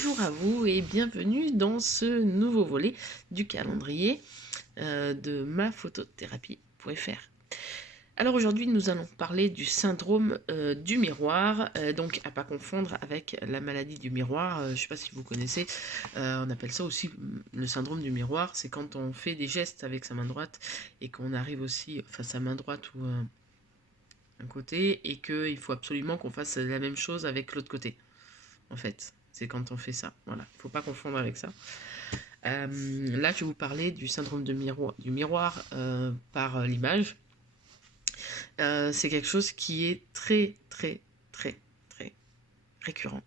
Bonjour à vous et bienvenue dans ce nouveau volet du calendrier de maphotothérapie.fr. Alors aujourd'hui nous allons parler du syndrome du miroir, donc à pas confondre avec la maladie du miroir. Je ne sais pas si vous connaissez, on appelle ça aussi le syndrome du miroir. C'est quand on fait des gestes avec sa main droite et qu'on arrive aussi, enfin sa main droite ou un côté, et qu'il faut absolument qu'on fasse la même chose avec l'autre côté. En fait, c'est quand on fait ça. Voilà, il ne faut pas confondre avec ça. Là, je vais vous parler du syndrome du miroir par l'image. C'est quelque chose qui est très, très, très, très récurrent,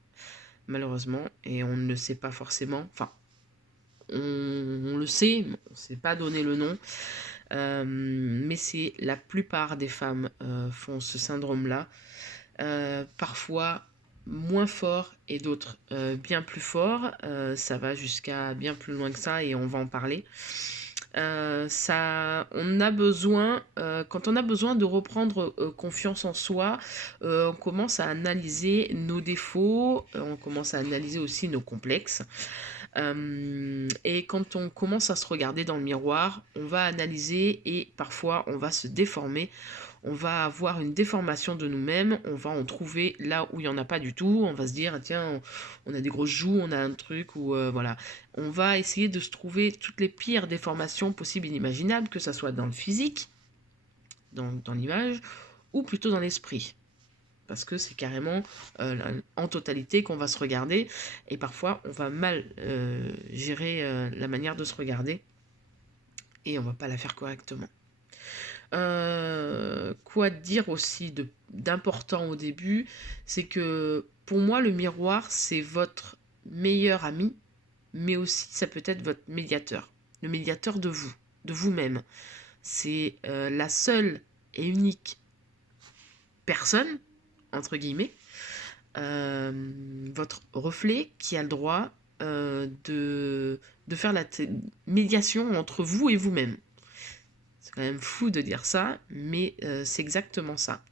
malheureusement, et on ne le sait pas forcément. Enfin, on le sait, mais on ne sait pas donner le nom. Mais c'est la plupart des femmes font ce syndrome-là. Parfois moins fort et d'autres bien plus fort. Ça va jusqu'à bien plus loin que ça et on va en parler. On a besoin, quand on a besoin de reprendre confiance en soi, on commence à analyser nos défauts, on commence à analyser aussi nos complexes. Et quand on commence à se regarder dans le miroir, on va analyser et parfois on va se déformer. On va avoir une déformation de nous-mêmes, on va en trouver là où il n'y en a pas du tout, on va se dire, tiens, on a des grosses joues, on a un truc, ou voilà. On va essayer de se trouver toutes les pires déformations possibles et inimaginables, que ce soit dans le physique, dans l'image, ou plutôt dans l'esprit. Parce que c'est carrément en totalité qu'on va se regarder, et parfois on va mal gérer la manière de se regarder, et on va pas la faire correctement. Quoi dire aussi d'important au début, c'est que pour moi le miroir c'est votre meilleur ami, mais aussi ça peut être votre médiateur, le médiateur de vous, de vous-même. C'est la seule et unique personne, entre guillemets, votre reflet qui a le droit de faire la médiation entre vous et vous-même. C'est quand même fou de dire ça, mais c'est exactement ça.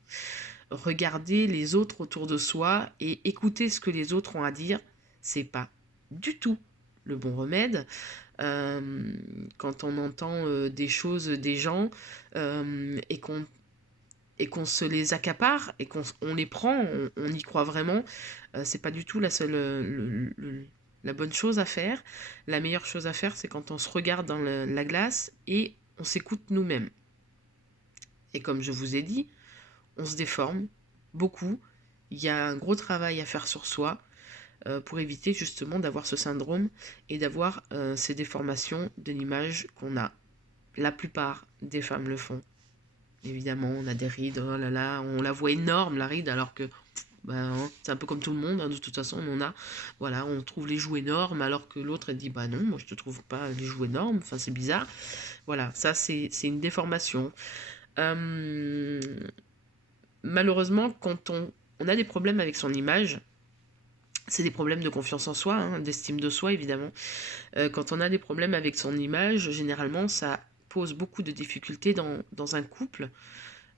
Regarder les autres autour de soi et écouter ce que les autres ont à dire, c'est pas du tout le bon remède. Quand on entend des choses des gens et qu'on se les accapare et qu'on les prend, on y croit vraiment, c'est pas du tout la bonne chose à faire. La meilleure chose à faire, c'est quand on se regarde dans la glace et on s'écoute nous-mêmes. Et comme je vous ai dit, on se déforme beaucoup. Il y a un gros travail à faire sur soi pour éviter justement d'avoir ce syndrome et d'avoir ces déformations de l'image qu'on a. La plupart des femmes le font. Évidemment, on a des rides, oh là là, on la voit énorme la ride, alors que c'est un peu comme tout le monde, hein, de toute façon on en a. Voilà, on trouve les joues énormes, alors que l'autre elle dit bah non, moi je te trouve pas les joues énormes, enfin c'est bizarre. Voilà, ça c'est une déformation. Malheureusement, quand on a des problèmes avec son image, c'est des problèmes de confiance en soi, hein, d'estime de soi évidemment. Quand on a des problèmes avec son image, généralement ça pose beaucoup de difficultés dans un couple.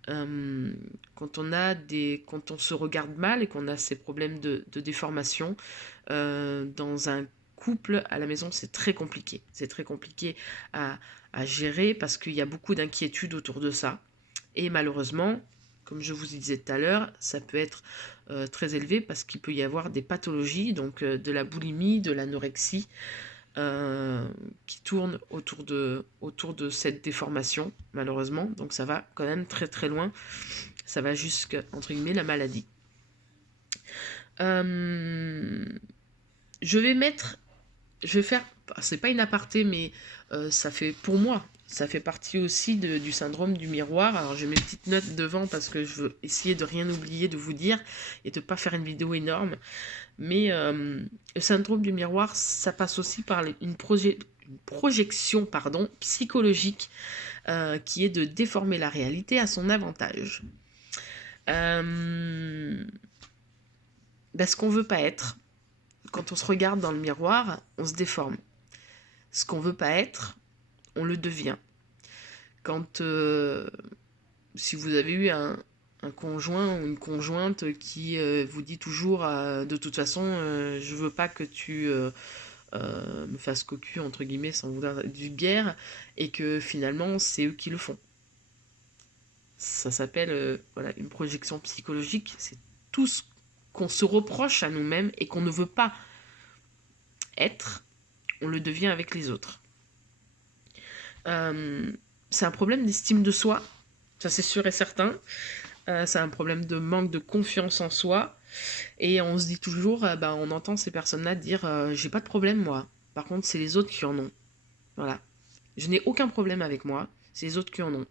Quand on se regarde mal et qu'on a ces problèmes de déformation dans un couple à la maison, c'est très compliqué. C'est très compliqué à gérer parce qu'il y a beaucoup d'inquiétudes autour de ça. Et malheureusement, comme je vous disais tout à l'heure, ça peut être très élevé parce qu'il peut y avoir des pathologies, donc de la boulimie, de l'anorexie, qui tournent autour de cette déformation, malheureusement. Donc ça va quand même très très loin. Ça va jusqu'à, entre guillemets, la maladie. Je vais faire, c'est pas une aparté, mais ça fait, pour moi, ça fait partie aussi du syndrome du miroir. Alors j'ai mes petites notes devant parce que je veux essayer de rien oublier de vous dire et de pas faire une vidéo énorme. Mais le syndrome du miroir, ça passe aussi par une projection psychologique qui est de déformer la réalité à son avantage. Ce qu'on veut pas être, quand on se regarde dans le miroir, on se déforme. Ce qu'on veut pas être, on le devient. Quand si vous avez eu un un conjoint ou une conjointe qui vous dit toujours de toute façon je veux pas que tu me fasses cocu entre guillemets sans vouloir être vulgaire et que finalement c'est eux qui le font. Ça s'appelle voilà, une projection psychologique, c'est tout ce qu'on se reproche à nous-mêmes et qu'on ne veut pas être, on le devient avec les autres. C'est un problème d'estime de soi, ça c'est sûr et certain. C'est un problème de manque de confiance en soi. Et on se dit toujours, on entend ces personnes-là dire j'ai pas de problème moi. Par contre, c'est les autres qui en ont. Voilà. Je n'ai aucun problème avec moi, c'est les autres qui en ont.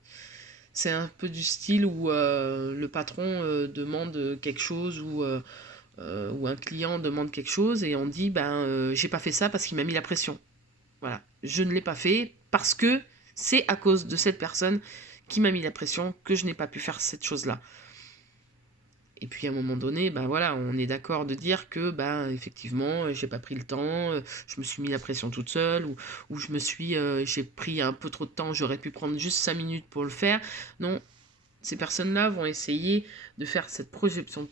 C'est un peu du style où le patron demande quelque chose ou un client demande quelque chose et on dit j'ai pas fait ça parce qu'il m'a mis la pression. Voilà. Je ne l'ai pas fait parce que c'est à cause de cette personne qui m'a mis la pression que je n'ai pas pu faire cette chose-là. Et puis à un moment donné, voilà, on est d'accord de dire que effectivement, j'ai pas pris le temps, je me suis mis la pression toute seule, ou je me suis, j'ai pris un peu trop de temps, j'aurais pu prendre juste 5 minutes pour le faire. Non, ces personnes-là vont essayer de faire cette projection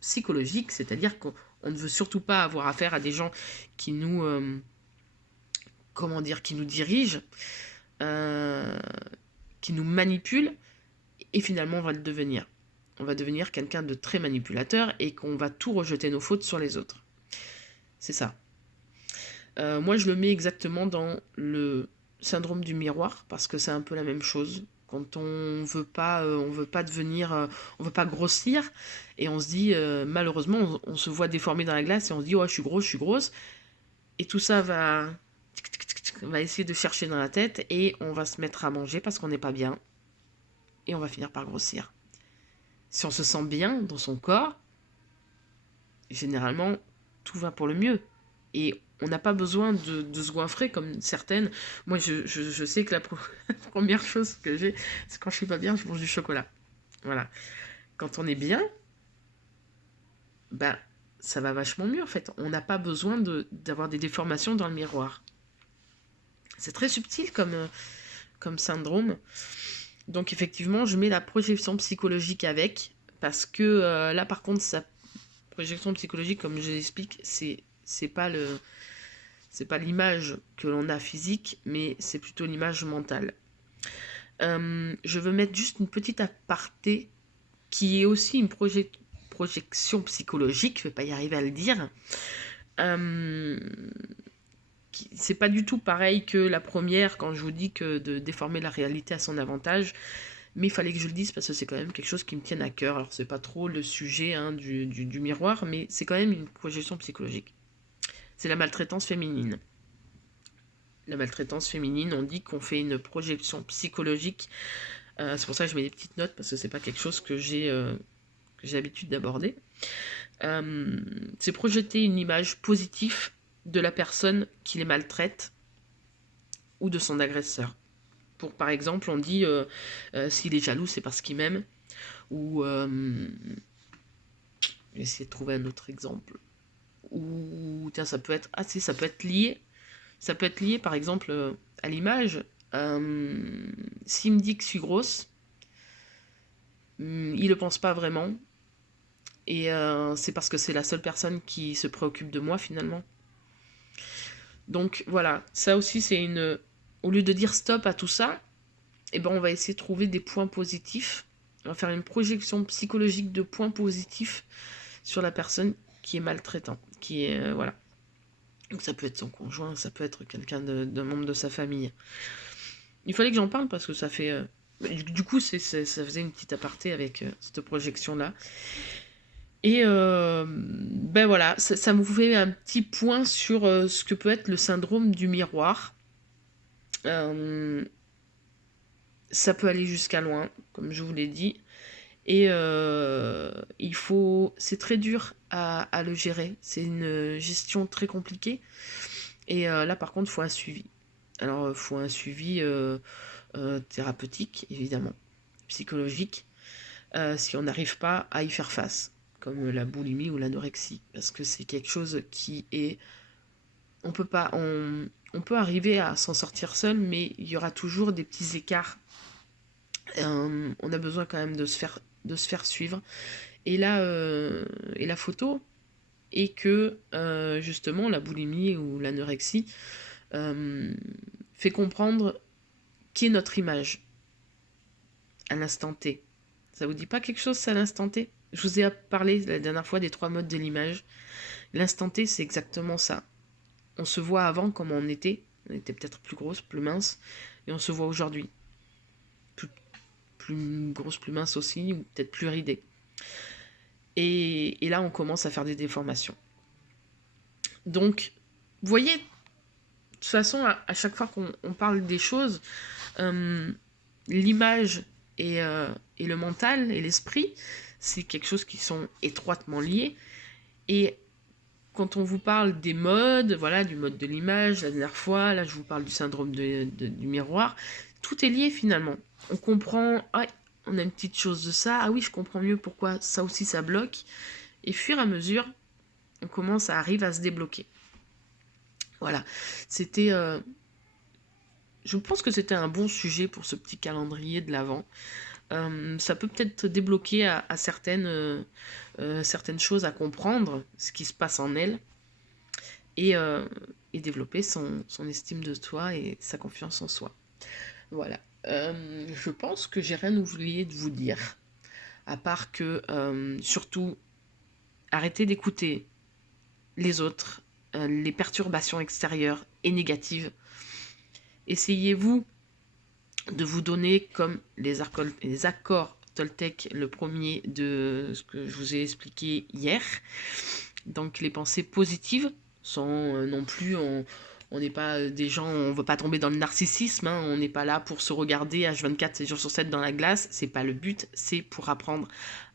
psychologique, c'est-à-dire qu'on ne veut surtout pas avoir affaire à des gens qui nous, qui nous dirigent, qui nous manipulent, et finalement on va le devenir. On va devenir quelqu'un de très manipulateur et qu'on va tout rejeter nos fautes sur les autres. C'est ça. Moi, je le mets exactement dans le syndrome du miroir parce que c'est un peu la même chose. Quand on veut pas devenir, on veut pas grossir et on se dit malheureusement, on se voit déformer dans la glace et on se dit oh je suis grosse et tout ça va essayer de chercher dans la tête et on va se mettre à manger parce qu'on n'est pas bien et on va finir par grossir. Si on se sent bien dans son corps, généralement, tout va pour le mieux. Et on n'a pas besoin de se goinfrer comme certaines. Moi, je sais que la première chose que j'ai, c'est quand je suis pas bien, je mange du chocolat. Voilà. Quand on est bien, ça va vachement mieux en fait. On n'a pas besoin d'avoir des déformations dans le miroir. C'est très subtil comme syndrome. Donc effectivement, je mets la projection psychologique avec, parce que là par contre, sa projection psychologique, comme je l'explique, c'est pas l'image que l'on a physique, mais c'est plutôt l'image mentale. Je veux mettre juste une petite aparté qui est aussi une projection psychologique, je vais pas y arriver à le dire. C'est pas du tout pareil que la première quand je vous dis que de déformer la réalité à son avantage, mais il fallait que je le dise parce que c'est quand même quelque chose qui me tienne à cœur. Alors c'est pas trop le sujet du miroir, mais c'est quand même une projection psychologique. C'est la maltraitance féminine. La maltraitance féminine, on dit qu'on fait une projection psychologique. C'est pour ça que je mets des petites notes parce que c'est pas quelque chose que j'ai l'habitude d'aborder. C'est projeter une image positive de la personne qui les maltraite ou de son agresseur. Par exemple, on dit s'il est jaloux, c'est parce qu'il m'aime. Ou je vais essayer de trouver un autre exemple. Ou tiens, ça peut être lié. Ça peut être lié, par exemple, à l'image. S'il me dit que je suis grosse, il le pense pas vraiment. Et c'est parce que c'est la seule personne qui se préoccupe de moi, finalement. Donc, voilà. Ça aussi, c'est une... Au lieu de dire stop à tout ça, on va essayer de trouver des points positifs. On va faire une projection psychologique de points positifs sur la personne qui est maltraitant. Voilà. Donc ça peut être son conjoint, ça peut être quelqu'un d'un membre de sa famille. Il fallait que j'en parle parce que ça fait... du coup, ça faisait une petite aparté avec cette projection-là. Et voilà, ça me fait un petit point sur ce que peut être le syndrome du miroir. Ça peut aller jusqu'à loin, comme je vous l'ai dit. Et c'est très dur à le gérer. C'est une gestion très compliquée. Et là, par contre, il faut un suivi. Alors, il faut un suivi thérapeutique, évidemment, psychologique, si on n'arrive pas à y faire face, comme la boulimie ou l'anorexie. Parce que c'est quelque chose qui est... On peut arriver à s'en sortir seul, mais il y aura toujours des petits écarts On a besoin quand même de se faire suivre. Et là, et la photo est que justement la boulimie ou l'anorexie fait comprendre qui est notre image à l'instant T. Ça vous dit pas quelque chose, ça, à l'instant T? Je vous ai parlé la dernière fois des 3 modes de l'image. L'instant T, c'est exactement ça. On se voit avant comme on était peut-être plus grosse, plus mince, et on se voit aujourd'hui. Plus grosse, plus mince aussi, ou peut-être plus ridée. Et là, on commence à faire des déformations. Donc, vous voyez, de toute façon, à chaque fois qu'on parle des choses, l'image et le mental et l'esprit, c'est quelque chose qui sont étroitement liés. Et quand on vous parle des modes, voilà, du mode de l'image, la dernière fois, là je vous parle du syndrome du miroir, tout est lié finalement. On comprend, ah, on a une petite chose de ça, ah oui, je comprends mieux pourquoi ça aussi ça bloque. Et fur et à mesure, on commence à arriver à se débloquer. Voilà, c'était... je pense que c'était un bon sujet pour ce petit calendrier de l'Avent. Ça peut peut-être débloquer à certaines choses à comprendre, ce qui se passe en elle, et développer son estime de soi et sa confiance en soi. Voilà. Je pense que j'ai rien oublié de vous dire, à part que, surtout, arrêtez d'écouter les autres, les perturbations extérieures et négatives. Essayez-vous de vous donner comme les accords Toltec, le premier de ce que je vous ai expliqué hier. Donc les pensées positives, sans non plus, on n'est pas des gens, on ne veut pas tomber dans le narcissisme, hein, on n'est pas là pour se regarder H24, 7 jours sur 7 dans la glace, c'est pas le but, c'est pour apprendre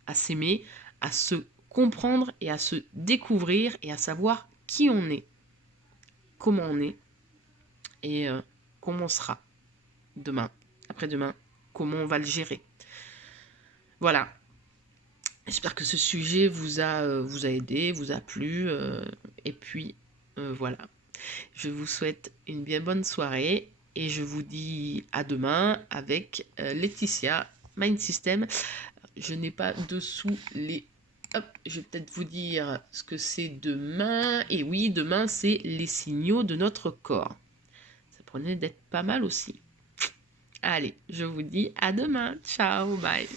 à s'aimer, à se comprendre et à se découvrir et à savoir qui on est, comment on est et comment on sera demain, après-demain, comment on va le gérer. Voilà. J'espère que ce sujet vous a aidé, vous a plu. Et puis, voilà. Je vous souhaite une bien bonne soirée. Et je vous dis à demain avec Laetitia, Mind System. Je n'ai pas dessous les... Hop, je vais peut-être vous dire ce que c'est demain. Et oui, demain, c'est les signaux de notre corps. Ça promet d'être pas mal aussi. Allez, je vous dis à demain. Ciao, bye.